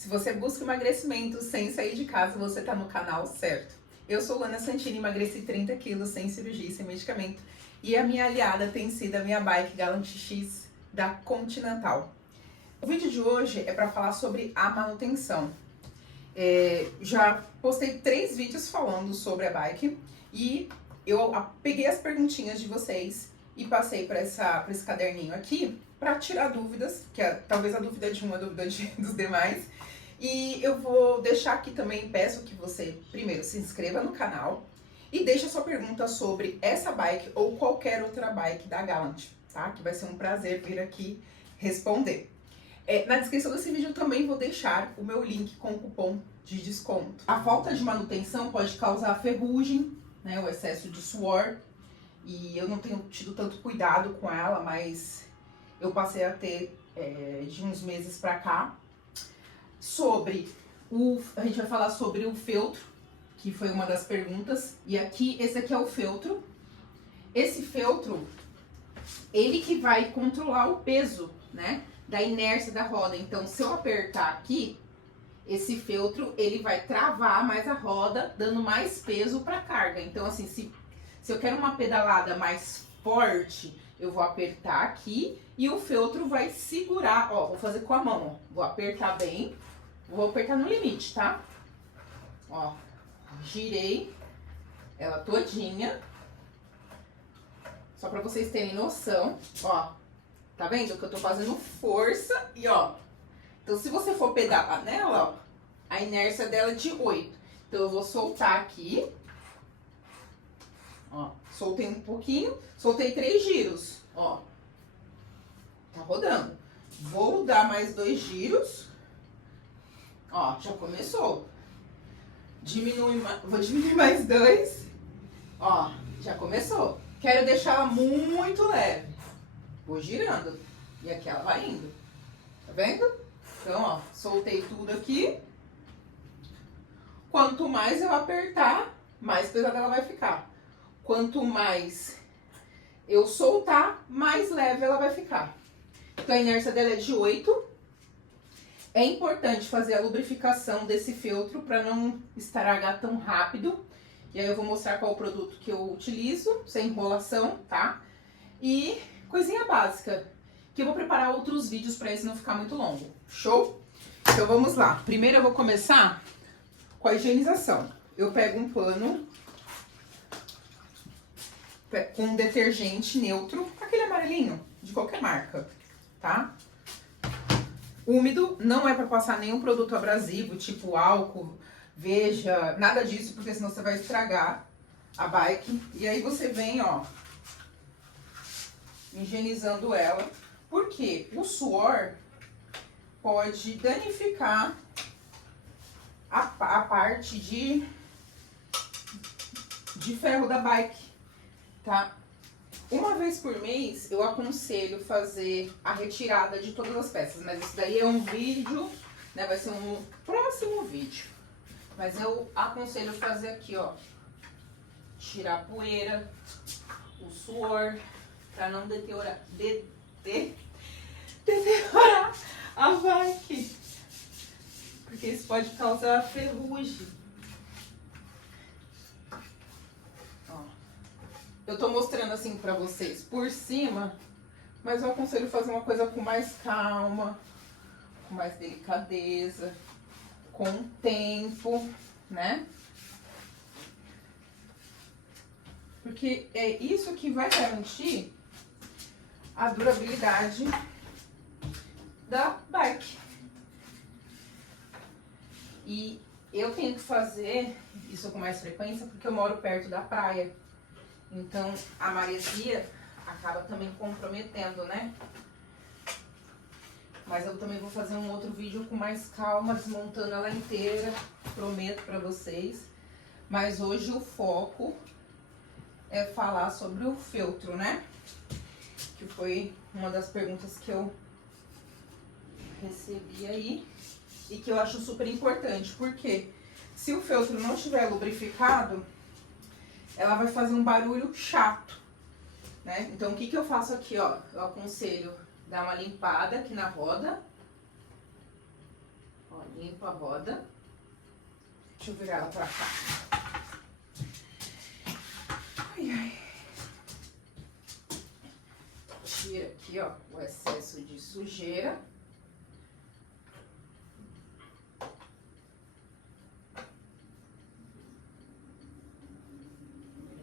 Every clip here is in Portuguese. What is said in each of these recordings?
Se você busca emagrecimento sem sair de casa, você tá no canal certo. Eu sou Lana Santini, emagreci 30 quilos sem cirurgia e sem medicamento. E a minha aliada tem sido a minha bike Galant X da Continental. O vídeo de hoje é para falar sobre a manutenção. Já postei 3 vídeos falando sobre a bike e eu peguei as perguntinhas de vocês e passei para esse caderninho aqui para tirar dúvidas, que é talvez a dúvida de uma, a dúvida dos demais. E eu vou deixar aqui também, peço que você primeiro se inscreva no canal e deixe a sua pergunta sobre essa bike ou qualquer outra bike da Galant, tá? Que vai ser um prazer vir aqui responder. Na descrição desse vídeo eu também vou deixar o meu link com o cupom de desconto. A falta de manutenção pode causar ferrugem, né, o excesso de suor, e eu não tenho tido tanto cuidado com ela, mas eu passei a ter de uns meses pra cá. A gente vai falar sobre o feltro, que foi uma das perguntas, e esse aqui é o feltro. Esse feltro, ele que vai controlar o peso, né, da inércia da roda. Então, se eu apertar aqui, esse feltro, ele vai travar mais a roda, dando mais peso para a carga. Então, assim, se eu quero uma pedalada mais forte, eu vou apertar aqui e o feltro vai segurar. Ó, vou fazer com a mão, ó. Vou apertar bem, vou apertar no limite, tá? Ó, girei ela todinha. Só para vocês terem noção, ó. Tá vendo que eu tô fazendo força e ó. Então, se você for pedalar nela, ó, a inércia dela é de 8. Então, eu vou soltar aqui. Ó, soltei um pouquinho, soltei 3 giros, ó. Tá rodando. Vou dar mais 2 giros. Ó, já começou. Vou diminuir mais 2. Ó, já começou. Quero deixar ela muito leve. Vou girando. E aqui ela vai indo. Tá vendo? Então, ó, soltei tudo aqui. Quanto mais eu apertar, mais pesada ela vai ficar. Quanto mais eu soltar, mais leve ela vai ficar. Então, a inércia dela é de 8. É importante fazer a lubrificação desse feltro para não estragar tão rápido. E aí eu vou mostrar qual é o produto que eu utilizo, sem enrolação, tá? E coisinha básica, que eu vou preparar outros vídeos para esse não ficar muito longo. Show? Então vamos lá. Primeiro eu vou começar com a higienização. Eu pego um pano com um detergente neutro, aquele amarelinho, de qualquer marca, tá? Úmido, não é para passar nenhum produto abrasivo, tipo álcool, veja, nada disso, porque senão você vai estragar a bike. E aí você vem, ó, higienizando ela, porque o suor pode danificar a parte de ferro da bike, tá? Uma vez por mês eu aconselho fazer a retirada de todas as peças, mas isso daí é um vídeo, né? Vai ser um próximo vídeo. Mas eu aconselho fazer aqui, ó, tirar a poeira, o suor, pra não deteriorar a bike, porque isso pode causar ferrugem. Ó, eu tô mostrando assim pra vocês por cima, mas eu aconselho fazer uma coisa com mais calma, com mais delicadeza, com tempo, né? Porque é isso que vai garantir a durabilidade da bike. E eu tenho que fazer isso com mais frequência porque eu moro perto da praia. Então a maresia acaba também comprometendo, né? Mas eu também vou fazer um outro vídeo com mais calma, desmontando ela inteira, prometo pra vocês. Mas hoje o foco é falar sobre o feltro, né? Que foi uma das perguntas que eu recebi aí e que eu acho super importante, porque se o feltro não estiver lubrificado, ela vai fazer um barulho chato, né? Então, o que eu faço aqui, ó? Eu aconselho dar uma limpada aqui na roda. Ó, Limpo a roda. Deixa eu virar ela pra cá. Ai, ai. Tira aqui, ó, o excesso de sujeira. Eu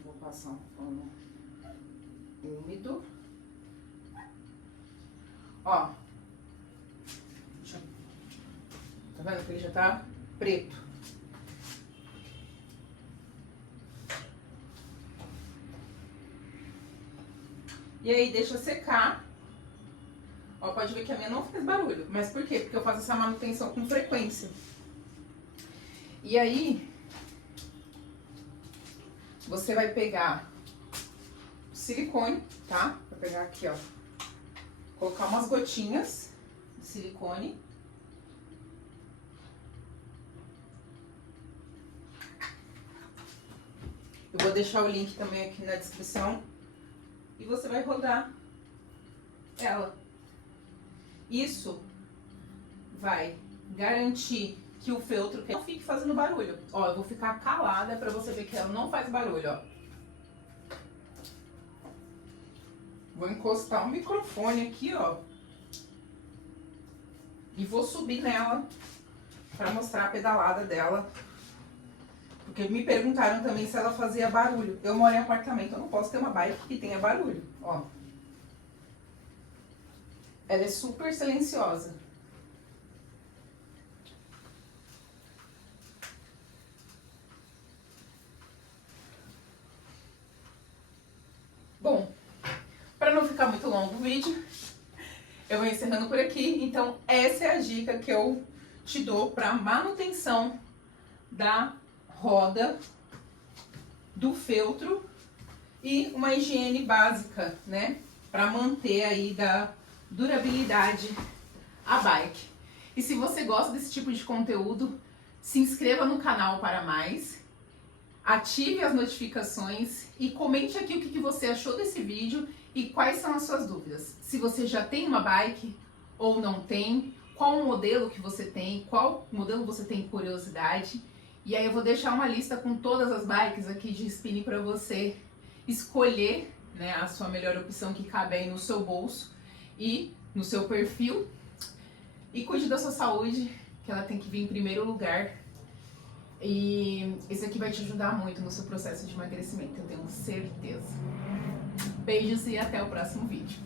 vou passar um pano úmido. Ó. Tá vendo que ele já tá preto? E aí deixa secar. Ó, pode ver que a minha não faz barulho. Mas por quê? Porque eu faço essa manutenção com frequência. E aí, você vai pegar o silicone, tá? Vou pegar aqui, ó. Colocar umas gotinhas de silicone. Eu vou deixar o link também aqui na descrição. E você vai rodar ela. Isso vai garantir que o feltro não fique fazendo barulho. Ó, eu vou ficar calada pra você ver que ela não faz barulho, ó. Vou encostar o microfone aqui, ó. E vou subir nela pra mostrar a pedalada dela. Porque me perguntaram também se ela fazia barulho. Eu moro em apartamento, eu não posso ter uma bike que tenha barulho, ó. Ela é super silenciosa. Bom, para não ficar muito longo o vídeo, eu vou encerrando por aqui. Então, essa é a dica que eu te dou para manutenção da roda, do feltro e uma higiene básica, né? Para manter aí da durabilidade a bike. E se você gosta desse tipo de conteúdo, se inscreva no canal para mais, ative as notificações e comente aqui o que você achou desse vídeo e quais são as suas dúvidas. Se você já tem uma bike ou não tem, qual o modelo que você tem, qual modelo você tem curiosidade. E aí eu vou deixar uma lista com todas as bikes aqui de spinning para você escolher, né, a sua melhor opção que cabe aí no seu bolso e no seu perfil. E cuide da sua saúde, que ela tem que vir em primeiro lugar. E isso aqui vai te ajudar muito no seu processo de emagrecimento, eu tenho certeza. Beijos e até o próximo vídeo.